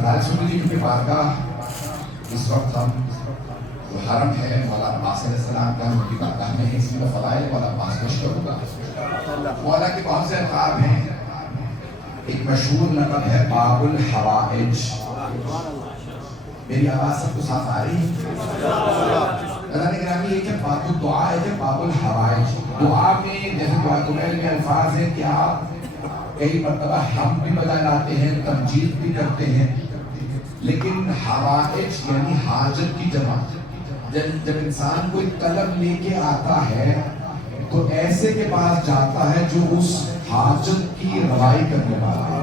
फजाइल सुन लीजिए, क्योंकि बारगाह इस वक्त हम जो हरम है मौला अब्बास अलैहिस्सलाम का, उनकी बारगाह में है, इसलिए मैं फजाइल मौला अब्बास पेश करूँगा। मौला के बहुत से अल्काब हैं। एक मशहूर लक़ब है बाबुल हवाइज। मेरी आवाज़ सबको साफ आ रही है? गिरामी एक है बाबुल दुआ, एक है बाबुल हवाइज। दुआ में जैसे दुआ कुमैल में अल्फाज है कि आप कई मरतबा हम भी बजा लाते हैं, तमजीद भी करते हैं, लेकिन हवाइज यानी हाजत की जमा। जब इंसान कोई तलब लेके आता है तो ऐसे के पास जाता है जो उस हाजत की रवाई करने वाला है।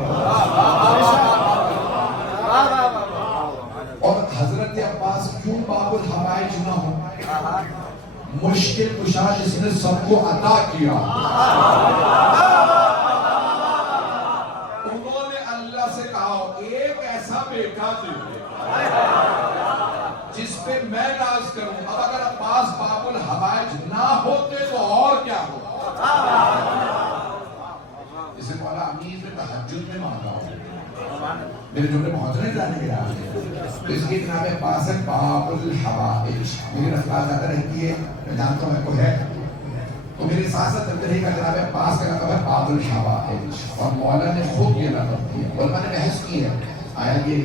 और हजरत अब्बास क्यों बाबुल हवाइज ना हो? मुश्किल कुशा जिसने सबको अता किया, उन्होंने अल्लाह से कहा एक ऐसा बेटा दे जिस पे मैं नाज करूं। अब अगर अब्बास बाबुल हवाइज ना होते तो और क्या होता? इसे मौला अमीर ने तहज्जुद में मांगा हो। मेरे जुमले पहुंचने जाने के लिए तो इसकी जनाब अब्बास बाबुल हवाइज मेरी रफ्तार ज्यादा रहती है, मैं जानता हूं आपको है, तो मेरे साथ साथ चलते रहेगा। जनाब अब्बास का लक़ब है बाबुल हवाइज और मौला ने खुद ये लक़ब दिया। उलमा ने बहस की है आया ये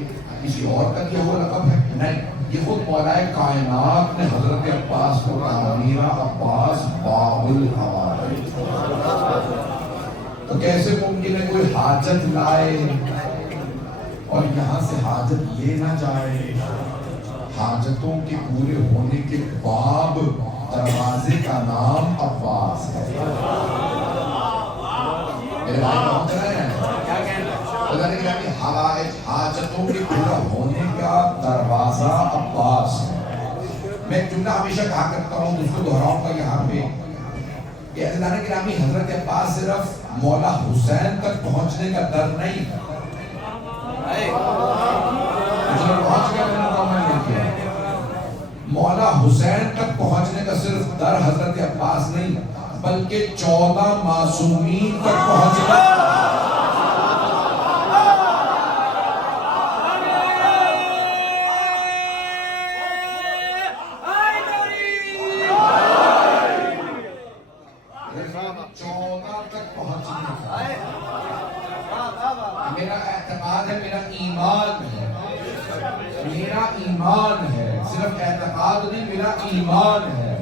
किसी और का दिया हुआ लक़ब है? नहीं, ये खुद मौलाए कायनात ने हजरत अब्बास को कहा, मीरा अब्बास बाबुल हवाइज। तो कैसे मुमकिन है कोई हाजत लाए और यहाँ से हाजत ले ना जाए? हाजतों के पूरे होने के बाद दरवाजे का नाम अब्बास है। मेरे भाई पहुंच रहे हैं? हवाइज हाजतों के पूरा होने का दरवाजा अब्बास है। मैं जुमला हमेशा कहा करता हूँ, उसको दोहराऊंगा यहाँ पे कि गिरामी हजरत अब्बास सिर्फ मौला हुसैन तक पहुंचने का दर नहीं, मौला हुसैन तक पहुंचने का सिर्फ दर हजरत अब्बास नहीं, बल्कि 14 मासूमीन तक पहुंचना। मेरा एतकाद है, मेरा ईमान है, मेरा ईमान है, सिर्फ एतकाद नहीं, मेरा ईमान है।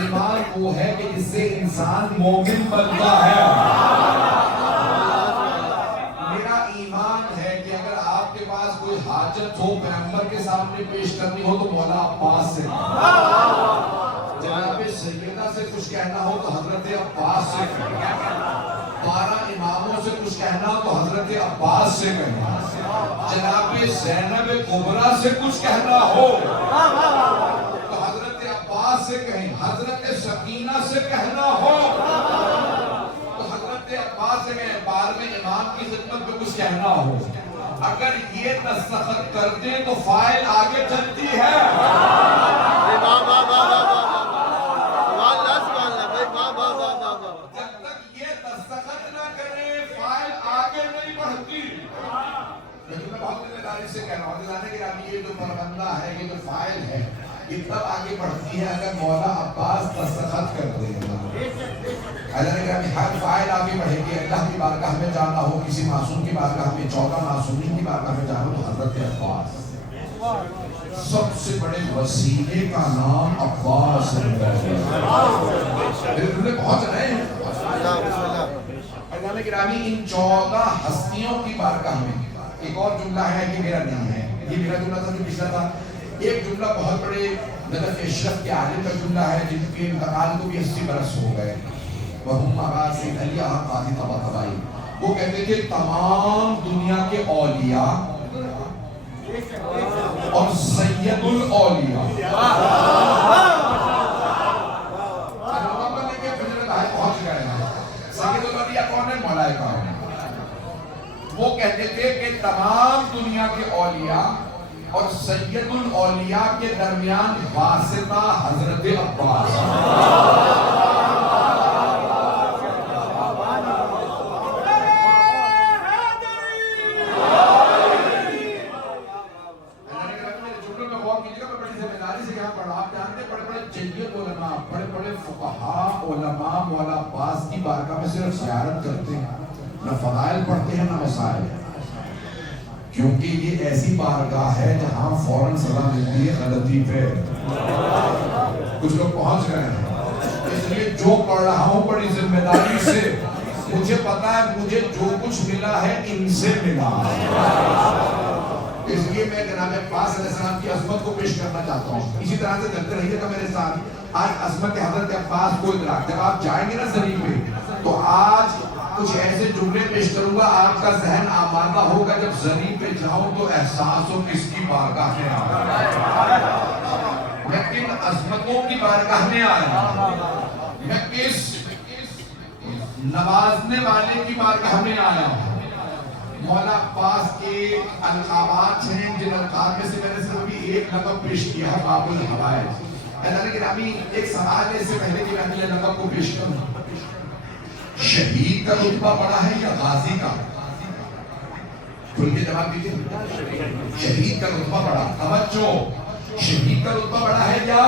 ईमान वो है कि जिससे इंसान मोमिन बनता है। मेरा ईमान है कि अगर आपके पास कोई हाजत हो पैगंबर के सामने पेश करनी हो तो मौला अब्बास से, जनाब सैयदा से कुछ कहना हो तो हजरत अब्बास से, 12 इमामों से कुछ कहना हो तो हजरत अब्बास से कहना, जनाब ज़ैनब कुबरा से कुछ कहना हो तो हजरत अब्बास से कहें, हजरत सकीना से कहना हो तो हजरत अब्बास से कहें, 12वें इमाम की खिदमत में कुछ कहना हो, अगर ये दस्तखत कर दे तो फाइल आगे चलती है। जब तक ये दस्तखत ना करे फाइल आगे नहीं बढ़ती। लेकिन मैं बहुत जिम्मेदारी से कह रहा हूँ, ये जो फरबंदा है, ये जो फाइल है, ये तब आगे बढ़ती है अगर मौला अब्बास दस्तखत कर देगा। हर फाइल आगे बढ़ेगी। अल्लाह की बारगाह में जाना हो, किसी मासूम की बारगाह में, 14 मासूमीन की बारगाह में जाना हो तो हजरत अब्बास। सबसे बड़े वसीले का नाम अब्बास है। पहुंच रहे हैं इन 14 हस्तियों की बारगाह में। एक और जुमला है कि मेरा नहीं है, ये मेरा जुमला था जो पिछला था। एक जुमला बहुत बड़े नजर अशरफ के आलिम का जुमला है जिनके इंतकाल को भी 80 बरस हो गए। वो कहते थे तमाम दुनिया के औलिया और सैयदुल औलिया, पहुंच गए हैं। सैयदुल औलिया कौन है? मलाइका है। वो कहते थे कि तमाम दुनिया के औलिया और सैयदुल औलिया के दरमियान वासिता हजरत अब्बास। फुक़हा उलमा मौला अब्बास की बारगाह में सिर्फ ज़ियारत करते हैं, न फ़ज़ाइल पढ़ते हैं न मसाइल, क्योंकि ये ऐसी बारगाह है जहाँ फौरन सज़ा मिलती है गलती पे। कुछ लोग पहुंच गए हैं, इसलिए जो पढ़ रहा हूँ बड़ी जिम्मेदारी से, मुझे पता है मुझे जो कुछ मिला है इनसे मिला, इसलिए मैं जनाब अब्बास अलैहिस्सलाम की अज़मत को पेश करना चाहता हूँ। इसी तरह से चलते रहिएगा मेरे साथ। आज अज़मत हज़रत अब्बास को इदराक, जब आप जाएंगे ना ज़रीब पे, तो आज कुछ ऐसे जुमले पेश करूंगा, आपका जहन आमादा होगा, जब ज़रीब पे जाऊं तो एहसास हो किसकी बारगाह में आया, मैं किन अज़मतों की बारगाह में आया, मैं किस नवाजने वाले की बारगाह में आया हूं। मौला अब्बास के अलक़ाबात हैं, जिन अलक़ाब में से मैंने सिर्फ अभी एक लक़ब पेश किया है, बाबुल हवाइज। लेकिन अभी एक सवाल है, इससे पहले कि मैं अगले लक़ब को पेश करूं, शहीद का रुतबा बड़ा है या गाजी का? खुल के जवाब दीजिए। शहीद का रुतबा बड़ा, तवज्जो, शहीद का रुतबा बड़ा है या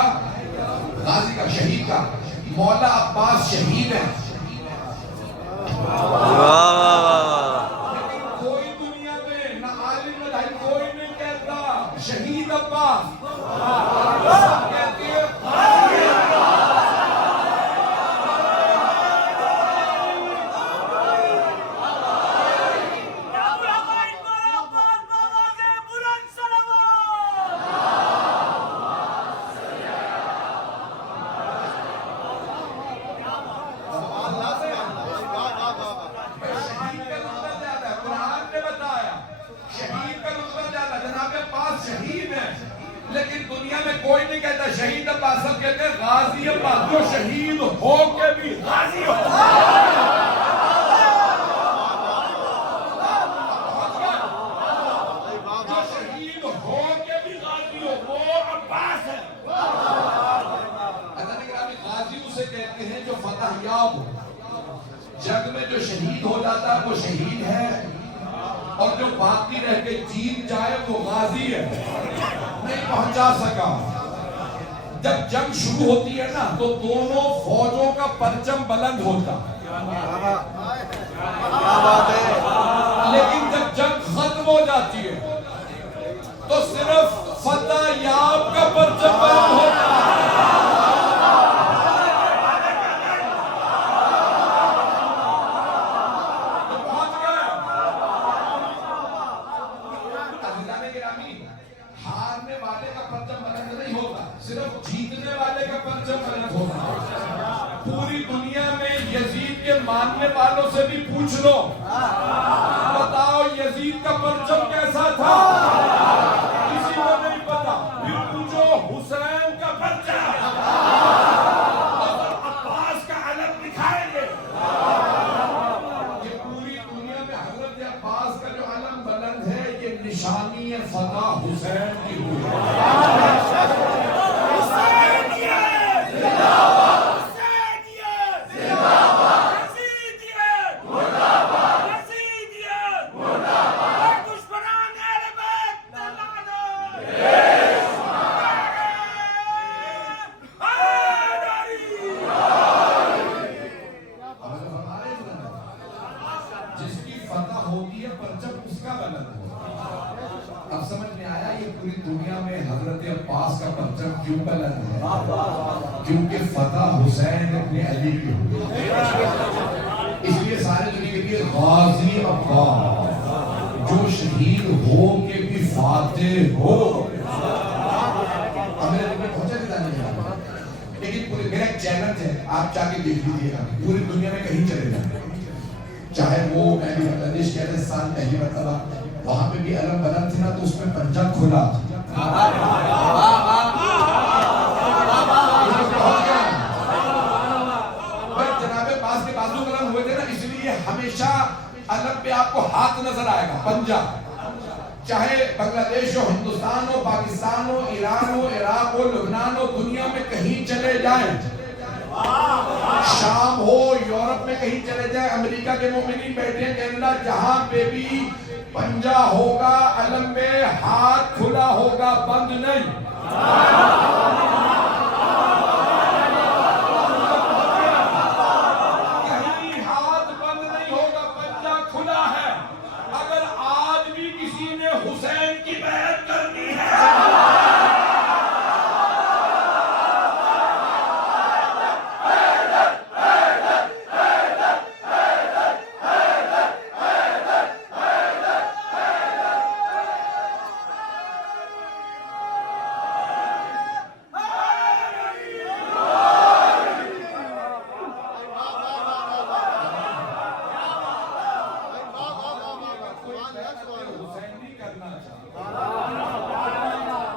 गाजी का? शहीद का। मौला अब्बास शहीद है, कोई दुनिया में ना आलिम ना दाई कोई नहीं कहता शहीद अब्बास, कहते हैं शहीद है, लेकिन दुनिया में कोई नहीं कहता शहीद अब्बास, सब कहते हैं गाजी अब्बास, जो शहीद हो के भी गाजी हो। जो शहीद हो के भी गाजी हो वो अब्बास है। गाजी उसे कहते हैं जो फतह याब हो, जग में जो शहीद हो जाता है वो शहीद है, और जो बाकी रह के जीत जाए वो गाजी है, नहीं पहुंचा सका। जब जंग शुरू होती है ना तो दोनों फौजों का परचम बुलंद होता, लेकिन जब जंग खत्म हो जाती है तो सिर्फ फतह याब का परचम बुलंद होता है। हारने वाले का परचम बुलंद नहीं होता, सिर्फ जीतने वाले का परचम बुलंद होता। पूरी दुनिया में यजीद के मानने वालों से भी पूछ लो, बताओ यजीद का परचम कैसा था, किसी को नहीं पता। फिर पूछो हुसैन का परचम, अब्बास का अलम दिखाएंगे। ये पूरी दुनिया में हजरत अब्बास का जो अलम बुलंद है, ये निशानी है फतह हुसैन की हुई। जिसकी फतह होती है परचम उसका बुलंद होता। अब समझ में आया ये पूरी दुनिया में हजरत अब्बास का परचम क्यों बुलंद है? क्योंकि फतह हुसैन अपने अली की हुई, इसलिए सारे दुनिया के लिए गाजी अब्बास, जो शहीद हो के भी फातेह हो। लेकिन पूरे मेरा चैलेंज है, आप जाके देख लीजिएगा, पूरी दुनिया में कहीं चले जाए, चाहे वो मैं भी बांग्लादेश गया था साल पहली मरतबा, वहां पे भी अलम बुलंद थी ना तो उसमें पंजा खुला जनाबे पास के बाजू कलम हुए थे ना, इसलिए हमेशा अलम पे आपको हाथ नजर आएगा, पंजा। चाहे बांग्लादेश हो, हिंदुस्तान हो, पाकिस्तान हो, ईरान हो, इराक हो, लुबनान हो, दुनिया में कहीं चले जाएं, शाम हो, यूरोप में कहीं चले जाए, अमेरिका के मोमिनीन बैठे हैं, कनाडा, जहां पे भी पंजा होगा, अलम में हाथ खुला होगा, बंद नहीं। हुसैन की बैत करनी है।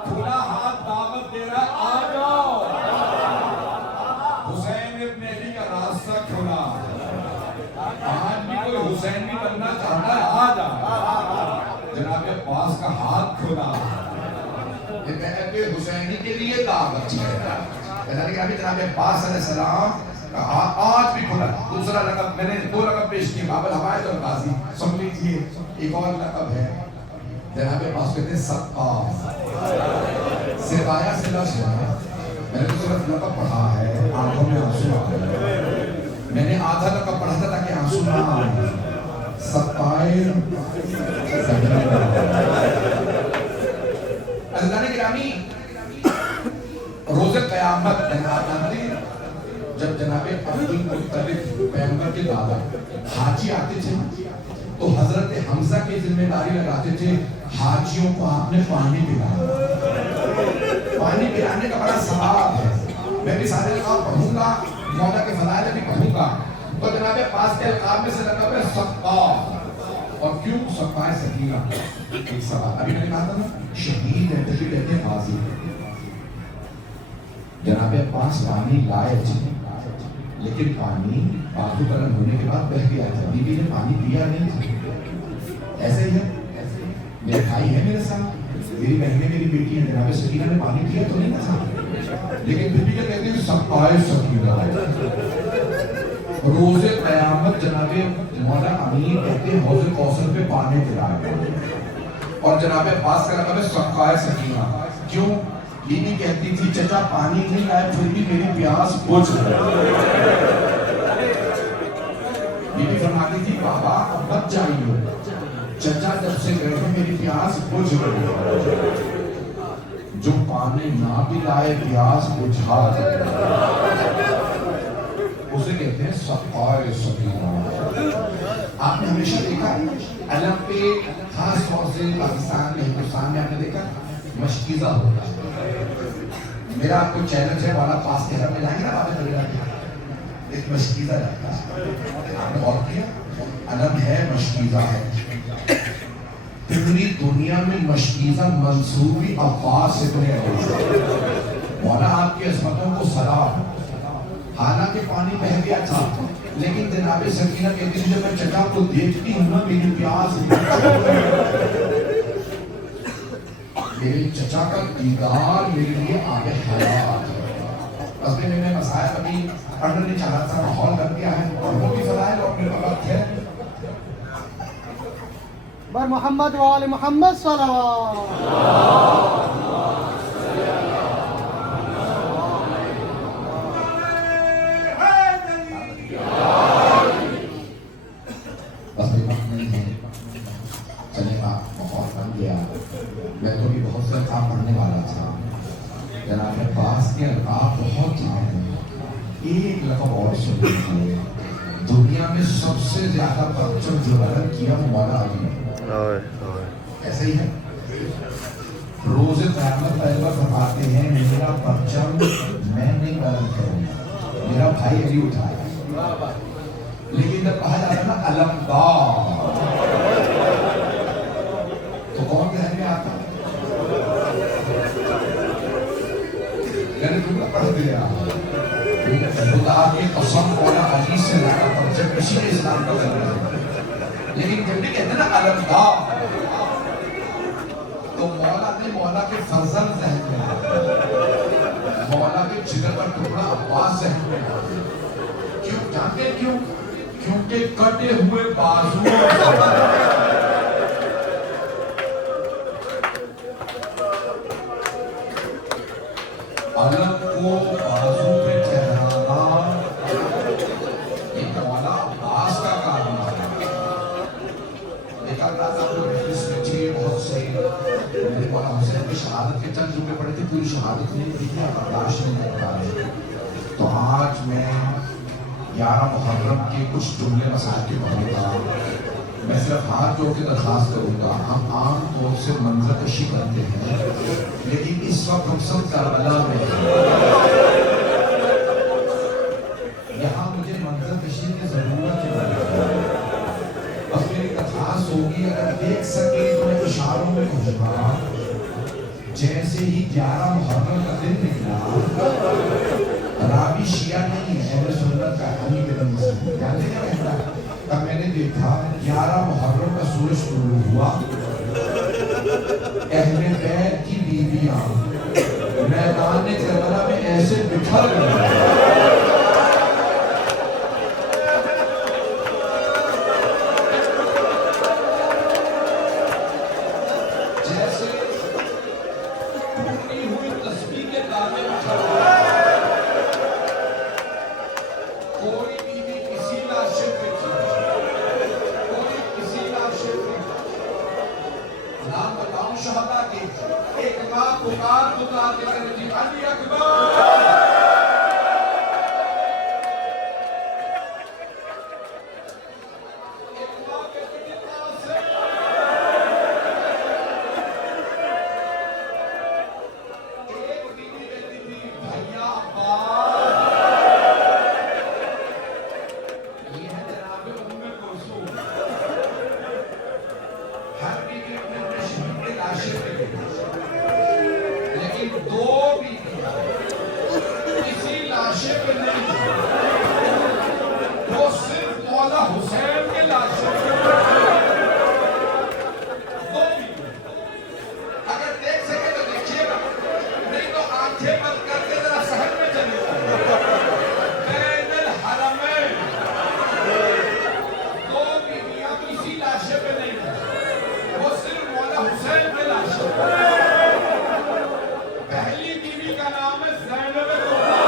खुला हाथ दावत दे रहा, आ जाओ। हुसैन इब्न अली का रास्ता खुला। आज भी कोई हुसैनी बनना चाहता है, आ जा। जनाब अब्बास का हाथ खुला। ये कहते हुसैनी के लिए दावत है। जनाब अब्बास अलैहिस्सलाम का आज भी खुला। दूसरा लक़ब मैंने 2 लक़ब पेश किए, बाबुल हवाइज और गाजी। सुन लीजिए, एक और लक़ब है। जनाब अब्बास कहते हैं सत्तार। सिवाया से लफ्ज़ है, मैंने तो सिर्फ लक़ब पढ़ा है, आंखों में आंसू आ गए। मैंने आधा लक़ब पढ़ा था ताकि आंसू ना आए। सत्तायर अल्लाह ने गिरामी रोज़े क़यामत जब जनाब अब्दुल मुत्तलिब पैगंबर के दादा हाजी आते थे तो हजरत हमजा की जिम्मेदारी लगाते थे, हाजियों को आपने पानी पिलाना। पानी पिलाने का बड़ा सवाब है। मैं भी सारे लक़ब पढ़ूंगा, मौला के फज़ाइल भी पढ़ूंगा। तो जनाब पास के अलक़ाब में से लक़ब है सत्तार। और क्यों सत्तार सकीना? एक सवाल अभी मैंने कहा था ना, शहीद है तभी कहते हैं गाज़ी। जनाब पास पानी लाए थे, लेकिन पानी बाजू कलम होने के बाद बह गया था। बीबी ने पानी पिया नहीं था। ऐसे ही है, मेरे भाई है मेरे साथ, मेरी बहनें मेरी बेटी है, जनाब सकीना ने पानी पिया तो नहीं था, लेकिन फिर भी क्या कहते हैं सत्ताए सकीना। रोज़े क़यामत जनाब मौला अमीर कहते हैं हौज़े कौसर पे पानी पिलाएगा। और जनाब अब्बास का लक़ब है सत्ताए सकीना। क्यों? बीबी कहती थी चचा पानी नहीं लाए फिर भी मेरी प्यास बुझ गई। बीबी फरमाती थी बाबा अब मत जाइए, चचा जब से गए थे मेरी प्यास बुझ गई। जो पानी ना भी लाए प्यास बुझा उसे कहते हैं सफ़ाए सकीना। आपने हमेशा देखा अलम पे, खास तौर से पाकिस्तान में, हिंदुस्तान में आपने देखा मशकीज़ा होता है। मेरा आपको चैलेंज है, वाला पास के में जाएंगे ना, बातें एक मशकीज़ा रहता है। आपने गौर किया? अलम है, मशकीज़ा है। पूरी दुनिया में मशकीज़ा मंसूबी अब्बास से मौला आपकी अज़मतों को सलाम। हालांकि पानी बह गया था, लेकिन जनाब सकीना कहती थी जब मैं चचा को देखती हूँ ना मेरी प्यास मेरे चचा का दीदार मेरे लिए आगे हयात है। बस मैंने मसाया कभी पढ़ना नहीं चाहा था, माहौल बन गया है और वो भी फलाए और मेरे वक्त है बर मोहम्मद वाले मोहम्मद सल्लल्लाहु। मैं तो भी बहुत से काम पढ़ने वाला था। जनाब अब्बास के अलक़ाब बहुत हैं। एक लक़ब और सुन लीजिए, दुनिया में सबसे ज्यादा परचम जो गलत किया वो मौला अली है। ऐसे ही है। रोज़े क़यामत पैगंबर फरमाते हैं मेरा परचम मैं नहीं गलत करूँगा, मेरा भाई अली उठाया। लेकिन जब कहा जाता है ना अलमदार, तो कौन ध्यान में आता? मैंने तुमको पढ़ दिया, खुदा की कसम मौला अली से लगा परचम किसी ने इस्लाम का करना है। लेकिन जब भी कहते हैं ना अलमदार, तो मौला के फजल ज़हन में, मौला के जिगर का टुकड़ा अब्बास ज़हन में। क्यों जानते क्यों? क्योंकि कटे हुए बाजुओं अलग को बाजू पे चढ़ाना ये मौला अब्बास का काम है। निकल रहा था बहुत सही शहादत के चंद जुमले पढ़े थे, पूरी शहादत नहीं पढ़ी थी, आप बर्दाश्त नहीं कर पा रहे। तो आज मैं 11 मुहर्रम के कुछ जुमले मसाइल के पढ़ूंगा। मैं सिर्फ हाथ जोड़ के दरखास्त करूंगा, हम आम तौर से मंजर कशी करते हैं, लेकिन इस वक्त हम सब करबला में हैं। यहाँ मुझे मंजर कशी की जरूरत है। बस मेरी दरखास्त होगी, अगर देख सके तो मैं इशारों में कहूँगा, जैसे ही 11 मुहर्रम का दिन निकला, रावी शिया नहीं है, अहले सुन्नत का हनी के दम से जानते क्या कहता है, तब मैंने देखा 11 मुहर्रम का सूरज शुरू हुआ, अहले बैत की बीवियां मैदान करबला में ऐसे बिखर गई जैसे टूटी हुई तस्बीह के दाने बिखर गए। कोई बीवी किसी लाशे पे थी, कोई किसी लाशे पे। नाम बताऊं शहदा के, एक माँ पुकार पुकार के कह रही थी, अली अकबर। एक माँ के पिता से एक बीवी कहती थी, भैया ये है जनाब उम्मे कुलसूम। हर बीवी अपने अपने शहीद के लाशे पे गई, लेकिन दो बीवियां किसी लाशे पे नहीं थी, वो सिर्फ मौला हुसैन के लाशे पे। दो बीवियां, अगर देख सके तो देखिएगा, नहीं तो आंखें बंद करके जरा शहर में चले जाए। बैनुल हरमैन, दो बीवियां किसी लाशे पे नहीं थी, वो सिर्फ मौला हुसैन के लाशे पे। पहली बीवी का नाम है ज़ैनब कुबरा।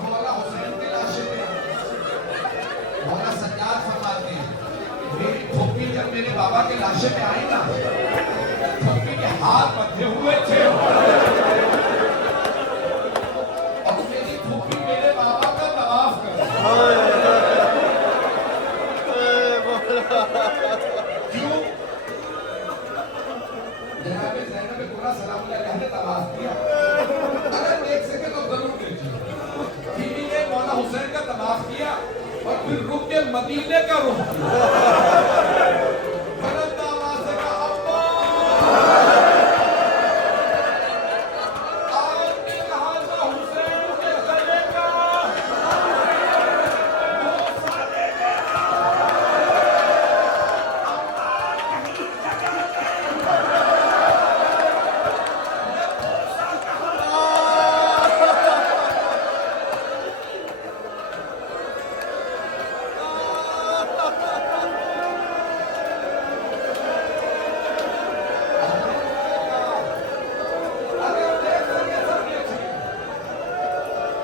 मौला हुसैन के लाशे पे मौला सज्जाद फरमाते हैं, मेरी फूफी जब मेरे बाबा के लाशे पे आई ना, फूफी के हाथ बंधे हुए थे और मेरी फूफी मेरे बाबा का तवाफ कर रही। क्यों? जनाब ज़ैनब कुबरा सलामुल्लाह अलैहा ने तवाफ किया। अगर देख सके तो जरूर देखिए। बीवी ने मौला हुसैन का तवाफ किया और फिर रुक के मदीने का रुख किया। बुलंद आवाज से कहा, अम्मा। आपने कहा था हुसैन के गले का बोसा देने का। अगर देख सके सब देखिए।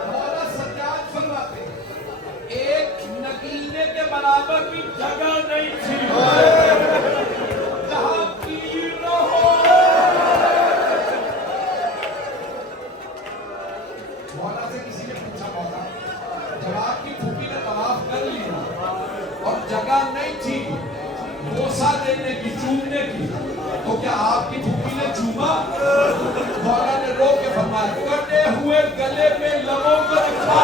मौला सज्जाद फरमाते हैं, एक नगीने के बराबर भी जगह नहीं थी जहां पीर न हो। मौला से किसी ने पूछा, मौला जब आपकी फूफी ने तवाफ कर लिया और जगह नहीं थी बोसा देने की, चूमने की, तो क्या आपकी फूफी ने चूमा? मौला ने रो के फरमाया, कटे हुए गले में लबों को रखा।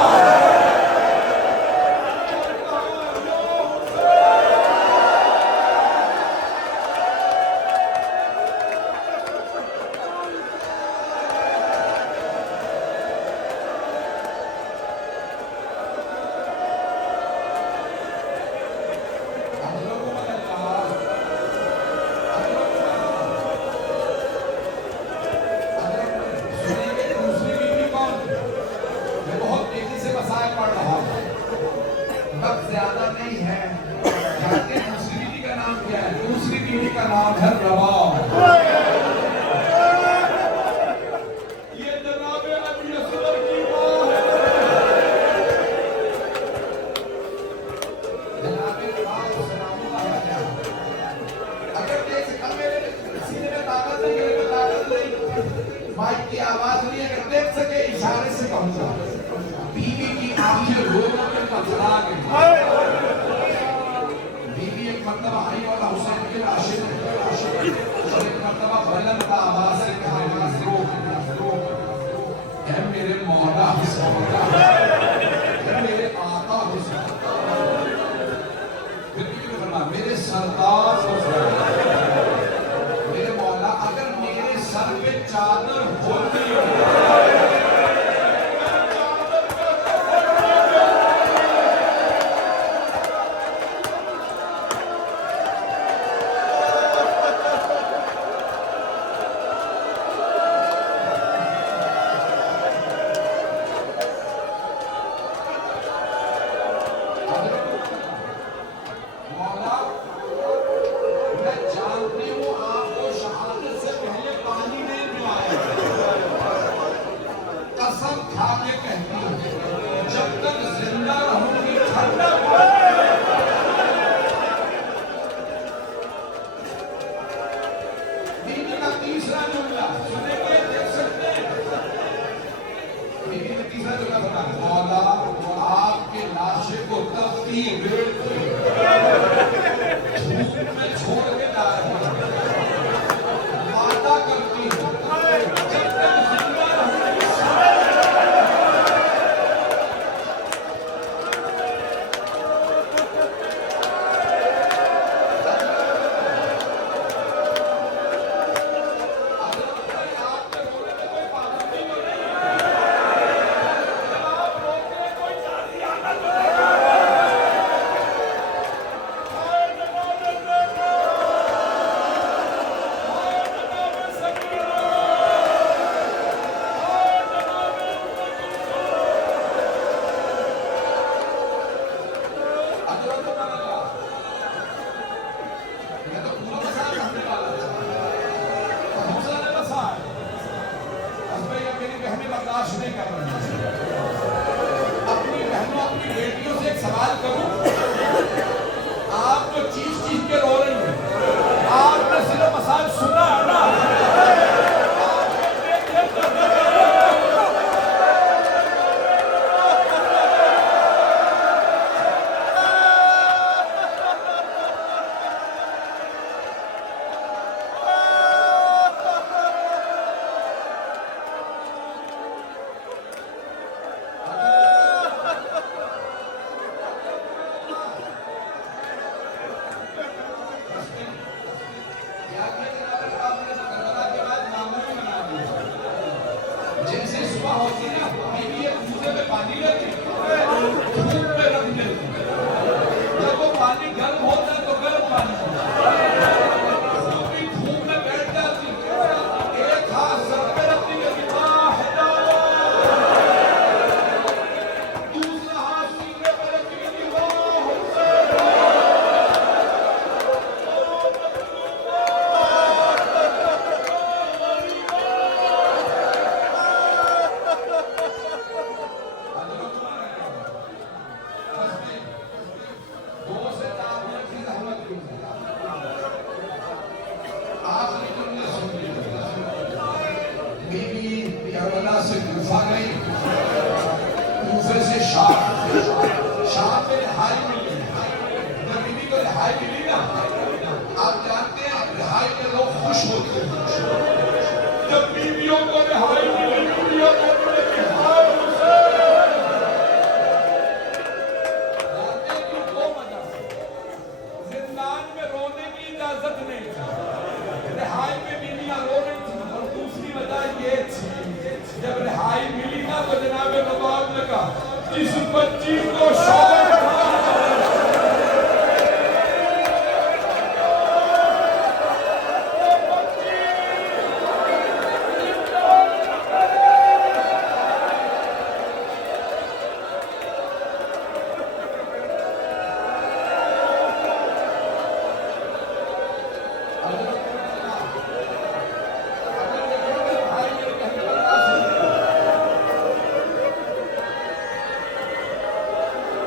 ज्यादा नहीं है। जानते हैं दूसरी बीवी का नाम क्या है? दूसरी बीवी का नाम है रवा। ये जनाब अबू असगर की मां है। जनाब रवा सलामुल्लाह मर्तबा अली वाला हुसैन के आशिक और एक मर्तबा बुलंद आवाज से कहने लगे ऐ मेरे मौला हुसैन, ऐ मेरे आका हुसैन, फिर भी फरमाया मेरे सरदार हुसैन, मेरे मौला अगर मेरे सर पे चादर होती आपके लाशे को तफ्तीर धूप में छोड़ के जा रही है, वादा करती हूँ जब तक जिंदा रहूंगी जिस बच्ची को शौक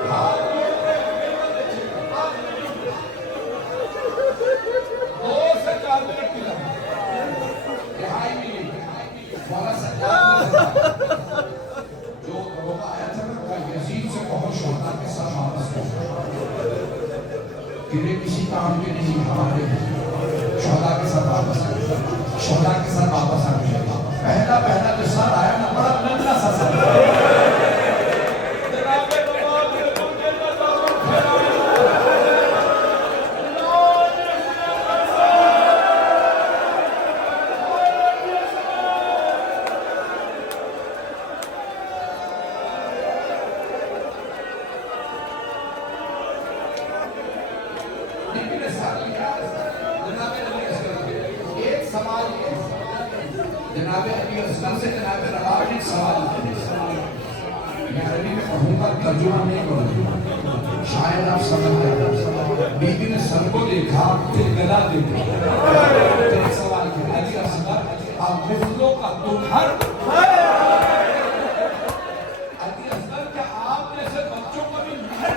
था तेरे किसी काम के नहीं हमारे शोहदा के साथ वापस आ गए, शोहदा के साथ वापस आ गए। पहला पहला जो सर आया ना बड़ा नन्हा सा सर। एक सवाल जनाबे अली असलम से जनाबे रवाब ने सवाल मैं अरबी में पढ़ूंगा, तर्जुमा नहीं करूंगा, शायद आप समझ जाए। बीबी ने सर को देखा फिर गला देखा, फिर सवाल किया अली असलम आप मिफ्लों का तुम्हार अली असलम क्या आप जैसे बच्चों को भी महर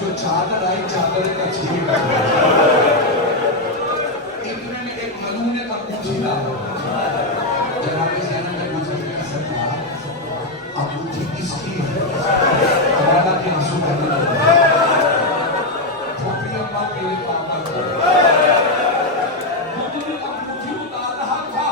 जो चादर आई चादर का छीन इन्होंने एक मलूने का पूछा जनाबे ज़ैनब ने पूछा सरकार अब मुझे किसकी हवाला के आंसू बहने लगे छोटी अम्मा के लिए पापा मुझे अंगूठी उतार रहा था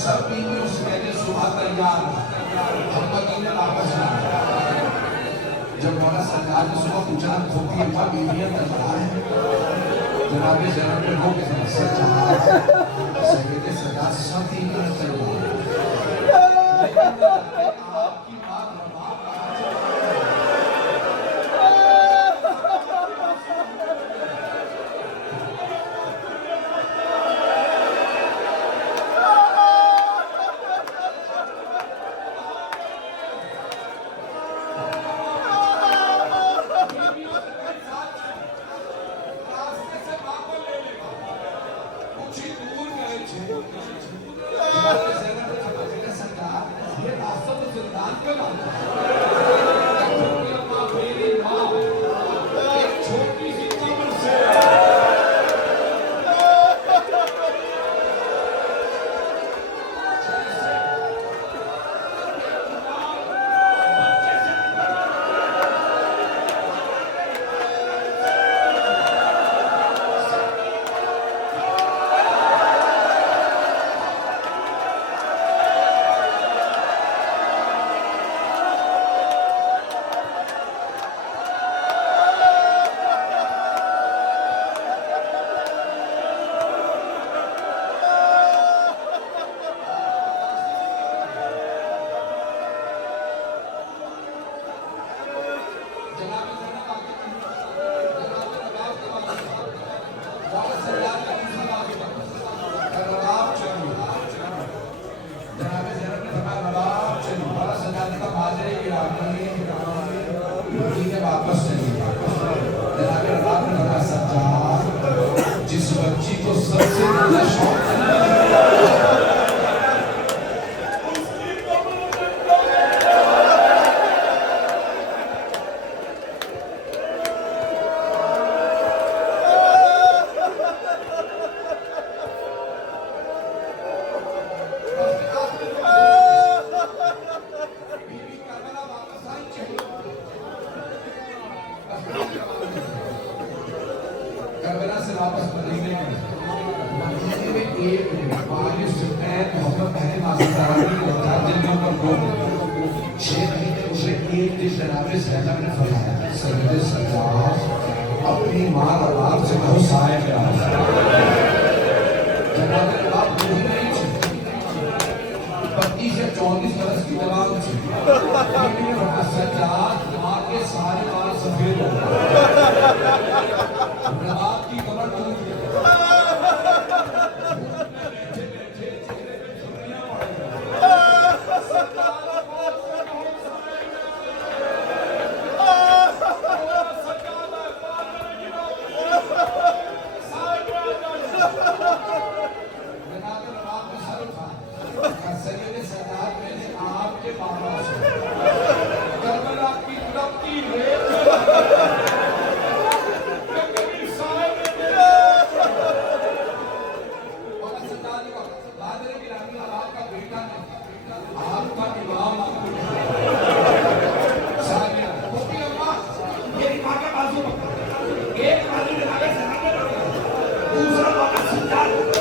सब बीवी उस पहले सुबह तैयार हम मदीने वापस आए। जब मौला सरकार ने सुबह पूछा खोती अम्मा बीवियां तैयार हैं जनाबे ज़ैनब ने लोग सैयदे सरकार सब बीवियां तैयार आपकी बात वापस चलिए। जिस बच्ची को सबसे ज्यादा शौक करबला से वापस मदीने में एक बारिश मोहम्मद पहले मासूम होता जिनके ऊपर रोक 6 महीने उसे एक दिन जनाबे सैयदा ने फरमाया सैयद सज्जाद अपनी मां और बाप से बहुत सहाय करा जनाबे बाप दूर नहीं थे 25 या 24 बरस की जवान थी सज्जाद मां के सारे बाल सफेद हो गए आपकी कमर टूट गई आपके बाबा से करबला की तपती रेत आपका इमाम मेरी माँ का बाजू एक बाजू दूसरा